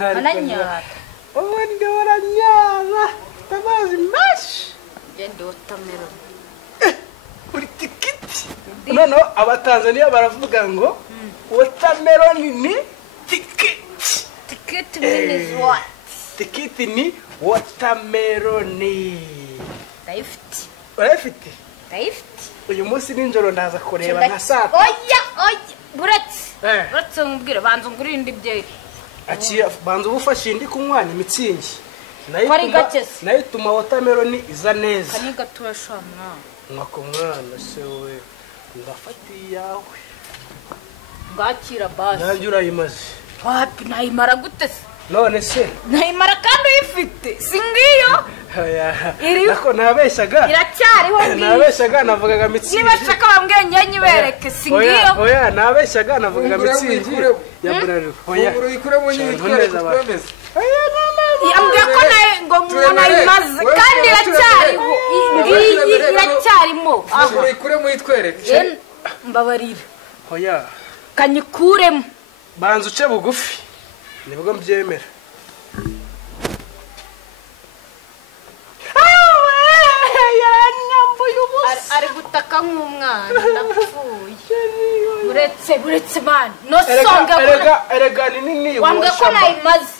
ananyara ubundi uranyara amazi menshi genda watermelon uri tikiti noneho abatanzaniya baravuga ngo watermelon ni tikiti tikiti means what tikiti ni watermelon ndayifite urayifite ndayifite uyu munsi ninjoro ndaza kureba nka saa oya buretse umubwire banza ungurire indi byeri akira banza ubufashe indi kunywanya imitsingi nayituma watermelon iza neza kani gatoya shamwa mwako mwana se we ndafati yawe ngakira basi nanjye urayimaze wapi nayimara gute se none se nayimara kandi uyifite singiyo nako nabeshyaga iracyariho nabeshyaga navugaga mitsingi niba shaka bambwiye nyenye bereke singiyo oya nabeshyaga navugaga mitsingi ya burariro oya uyikure mu nyitwere twemeze yambwiye ko ngo nayimaze kandi iracyariho iracyarimo uyikure mu nyitwere mbabarira oya kanyikuremo banza uce bugufi nibwo mbyemera ari gutaka nk'umwana ndapfuye buretse mani nosonga erega ni nini wambwiye ko nayimaze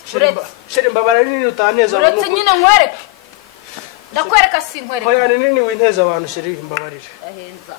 sheri mbabara nini utaneza abantu buretse nyine nkwereke ndakwereka sinkwereka oya ni nini winteza abantu sheri mbabarire ahenza